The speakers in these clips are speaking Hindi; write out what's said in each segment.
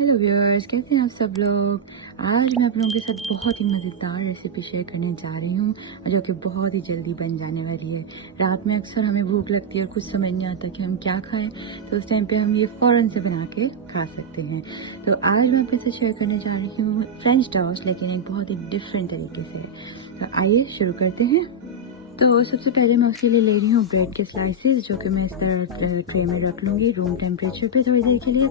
हेलो व्यूअर्स, कैसे हैं आप सब लोग। आज मैं आप लोगों के साथ बहुत ही मज़ेदार रेसिपी शेयर करने जा रही हूँ जो कि बहुत ही जल्दी बन जाने वाली है। रात में अक्सर हमें भूख लगती है और कुछ समझ नहीं आता कि हम क्या खाएं, तो उस टाइम पे हम ये फ़ौरन से बना के खा सकते हैं। तो आज मैं आपके साथ शेयर करने जा रही हूँ फ्रेंच टोस्ट, लेकिन एक बहुत ही डिफरेंट तरीके से। तो आइए शुरू करते हैं। तो सबसे पहले मैं उसके लिए ले रही हूँ ब्रेड के स्लाइसेस, जो कि मैं इस तरह ट्रे में रख लूँगी रूम टेम्परेचर पे थोड़ी देर के लिए।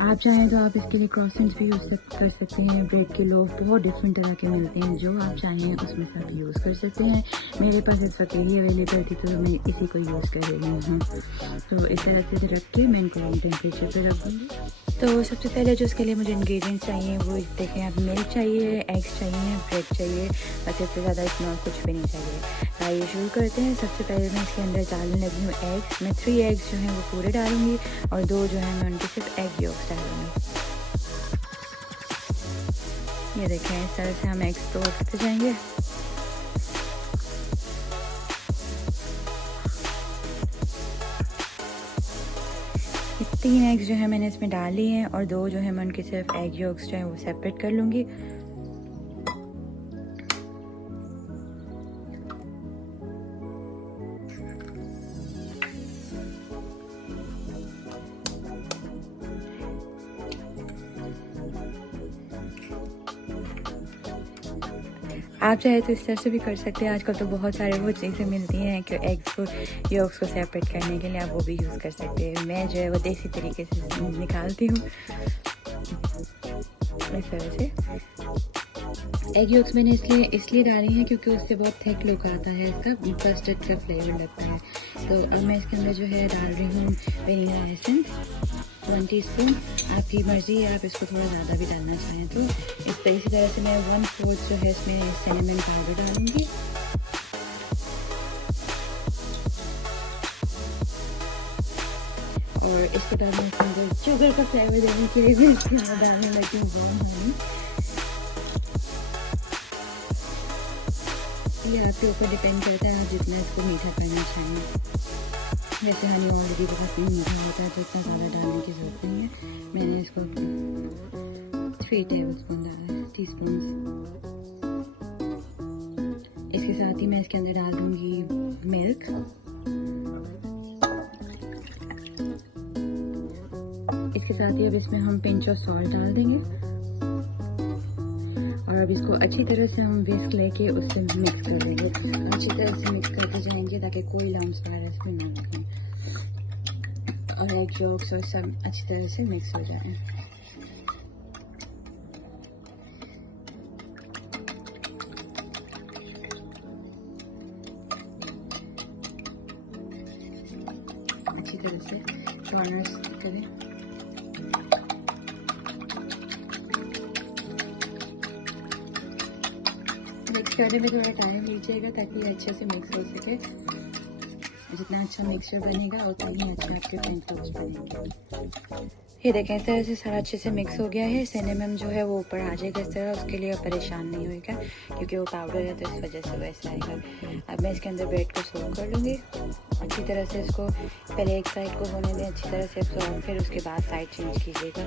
आप चाहें तो आप इसके लिए क्रॉसेंट्स भी यूज़ कर सकते हैं। ब्रेड के लोग बहुत डिफरेंट तरह के मिलते हैं, जो आप चाहें उसमें से आप यूज़ कर सकते हैं। मेरे पास इस वक्त यही अवेलेबल थी, तो मैं इसी को यूज़ कर रही हूँ। तो इस तरह से रख के मैं इनको रूम टेम्परेचर पर रख दूँगी। तो सबसे पहले जो इसके लिए मुझे इंग्रेडिएंट्स चाहिए वो देखें आप, मिल्क चाहिए, एग्स चाहिए, ब्रेड चाहिए, बस इससे ज़्यादा इसमें और कुछ भी नहीं चाहिए। आइए शुरू करते हैं। सबसे पहले मैं इसके अंदर डालने लगी हूँ एग्स। मैं 3 एग्स जो हैं वो पूरे डालूंगी और 2 जो हैं मैं उनके सिर्फ एग योक्स डालूंगी। ये देखें, इस तरह से हम एग्स को रखते जाएंगे। ये 3 एग्स जो है मैंने इसमें डाल लिए हैं और 2 जो है मैं उनके सिर्फ एग योक्स जो है वो सेपरेट कर लूँगी। आप चाहे तो इस तरह से भी कर सकते हैं। आजकल तो बहुत सारे वो चीज़ें मिलती हैं कि एग्स को योक्स को सेपरेट करने के लिए आप वो भी यूज़ कर सकते हैं। मैं जो है वो देसी तरीके से निकालती हूँ इस तरह से। एग योक्स मैंने इसलिए डाली हैं क्योंकि उससे बहुत थिक लुक आता है, इसका कस्टर्ड का फ्लेवर लगता है। तो अब मैं इसके अंदर जो है डाल रही हूँ वेनिला एसेंस 1 टीस्पून। आपकी मर्ज़ी है, आप इसको थोड़ा ज़्यादा भी डालना चाहें तो। इसी तरह से मैं 1/4 जो है इसमें सिनेमन पाउडर डालूंगी। और इसको डालने के अंदर शुगर का फ्लेवर देने के लिए भी इसके अंदर डालने लगी हूँ वार्म हनी। ये आपके ऊपर डिपेंड करता है आप जितना इसको मीठा करना चाहें। जैसे हनी ऑलरेडी बहुत मीठा होता है तो इतना ज़्यादा डालने की ज़रूरत नहीं है। मैंने इसको 3 टेबलस्पून डाला है, टीस्पून। इसके साथ ही मैं इसके अंदर डाल दूंगी मिल्क। इसके साथ ही अब इसमें हम पिंच ऑफ सॉल्ट डाल देंगे और अब इसको अच्छी तरह से हम विस्क लेके उससे मिक्स कर देंगे। अच्छी तरह से मिक्स करते जाएंगे ताकि कोई लम्स वगैरह इसमें ना लगे और एग योक्स और सब अच्छी तरह से मिक्स हो जाए। अच्छी तरह से कॉर्नर्स करें। मिक्स करने में थोड़ा टाइम लीजिएगा ताकि ये अच्छे से मिक्स हो सके। जितना अच्छा मिक्सचर बनेगा उतना ही अच्छा आपके फ्रेंच टोस्ट बनेंगे। ये देखें, इस तरह से सारा अच्छे से मिक्स हो गया है। सिनेमन जो है वो ऊपर आ जाएगा इस तरह, उसके लिए परेशान नहीं होएगा क्योंकि वो पाउडर है तो इस वजह से वैसा आएगा। अब मैं इसके अंदर ब्रेड को सोक कर लूँगी अच्छी तरह से। इसको पहले एक साइड को होने दें अच्छी तरह से एब्जॉर्ब, फिर उसके बाद साइड चेंज कीजिएगा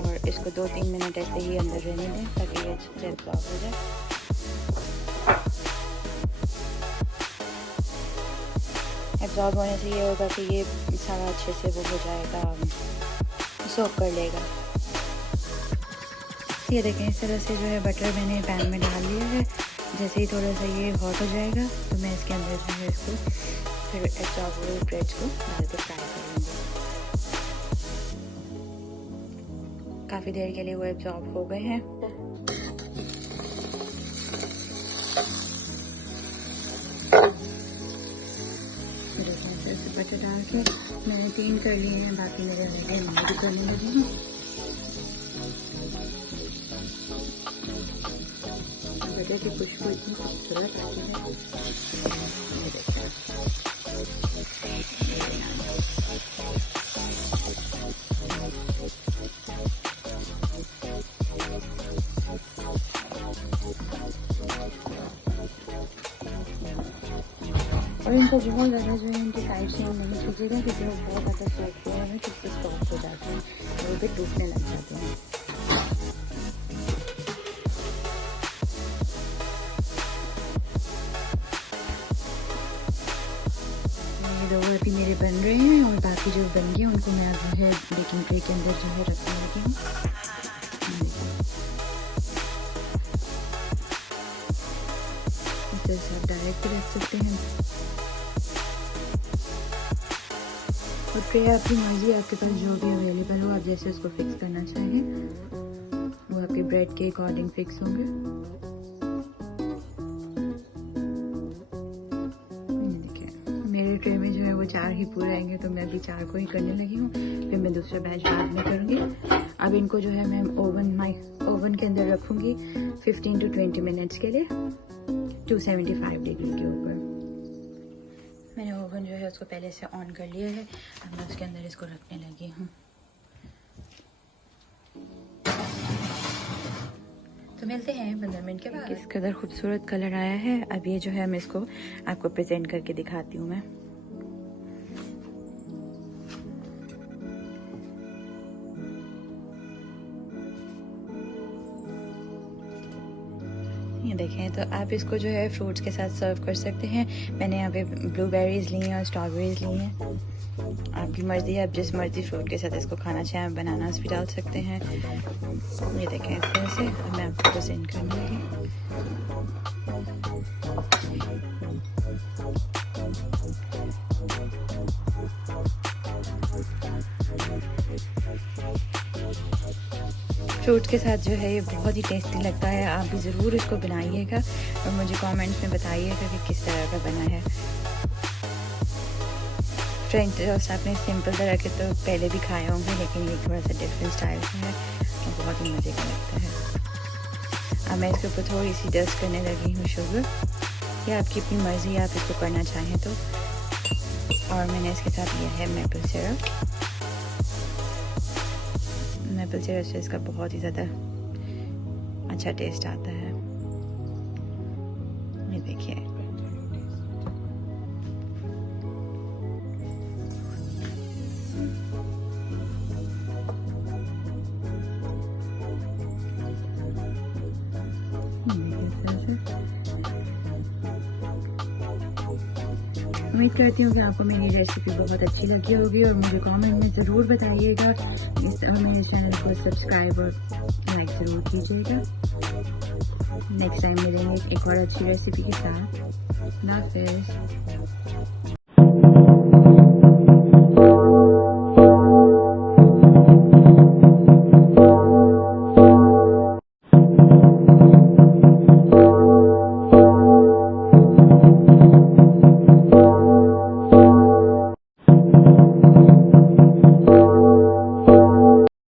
और इसको 2-3 मिनट ऐसे ही अंदर रहने दें ताकि ये अच्छे से एब्जॉर्ब हो जाए। एब्जॉर्ब होने से ये होगा कि ये सारा अच्छे से वो हो जाएगा, सोक कर लेगा। ये देखें, इस तरह से जो है बटर मैंने पैन में डाल लिया है। जैसे ही थोड़ा सा ये हॉट हो जाएगा तो मैं इसके अंदर जो है इसको फिर एब्जॉर्ब हुए ब्रेड को डाल के फ्राई कर लूँगी। काफ़ी देर के लिए वो एब्जॉर्ब हो गए हैं। बटर डाल के मैंने 3 कर लिए हैं, बाकी मेरे लगे मैं भी करने लगी हूँ। बटर की खुशबू इतनी खूबसूरत आती है। और इनको बहुत ज़्यादा जो है इनकी साइड से नहीं कीजिएगा क्योंकि वो बहुत ज़्यादा सोख हो रहे हैं, जिससे सॉफ्ट हो जाते हैं। पे टूटने लग जाते हैं। ये दो अभी मेरे बन रहे हैं और बाकी जो बन गए उनको मैं जो है बेकिंग ट्रे के अंदर जो है रखने लगी हूँ। इसे आप डायरेक्ट रख सकते हैं और ट्रे आपकी मर्जी, आपके पास जो भी अवेलेबल हो आप जैसे उसको फिक्स करना चाहें वो आपके ब्रेड के अकॉर्डिंग फिक्स होंगे। मेरे ट्रे में जो है वो 4 ही पूरे आएंगे तो मैं अभी 4 को ही करने लगी हूँ, फिर मैं दूसरा बैच बाद में करूँगी। अब इनको जो है मैं ओवन के अंदर रखूँगी 15 to 20 मिनट्स के लिए 275 डिग्री के ऊपर। मैंने ओवन जो है उसको पहले से ऑन कर लिया है, अब मैं उसके अंदर इसको रखने लगी हूँ। तो मिलते हैं 15 मिनट के बाद। किस कदर खूबसूरत कलर आया है। अब ये जो है मैं इसको आपको प्रेजेंट करके दिखाती हूँ मैं। ये देखें, तो आप इसको जो है फ्रूट्स के साथ सर्व कर सकते हैं। मैंने यहाँ पे ब्लूबेरीज ली हैं और स्ट्रॉबेरीज ली हैं, आपकी मर्ज़ी है, आप जिस मर्ज़ी फ्रूट के साथ इसको खाना चाहें। बनानास भी डाल सकते हैं। ये देखें इस तरह से। अब मैं आपको प्रेजेंट करने लगी। फ्रूट के साथ जो है ये बहुत ही टेस्टी लगता है। आप भी ज़रूर इसको बनाइएगा और मुझे कमेंट्स में बताइएगा कि किस तरह का बना है। फ्रेंच टोस्ट आपने सिंपल तरह के तो पहले भी खाए होंगे, लेकिन ये थोड़ा सा डिफरेंट स्टाइल का है और बहुत ही मज़े का लगता है। अब मैं इसके ऊपर थोड़ी सी डस्ट करने लगी हूँ शुगर, या आपकी अपनी मर्ज़ी, आप इसको करना चाहें तो। और मैंने इसके साथ लिया है मेपल सिरप। मेपल सिरप से इसका बहुत ही ज़्यादा अच्छा टेस्ट आता है। ये देखिए, उम्मीद करती हूँ कि आपको मेरी रेसिपी बहुत अच्छी लगी होगी और मुझे कमेंट में ज़रूर बताइएगा। मेरे चैनल को सब्सक्राइब और लाइक ज़रूर कीजिएगा। नेक्स्ट टाइम मिलेंगे एक और अच्छी रेसिपी के साथ। अल्लाह हाफ़िज़।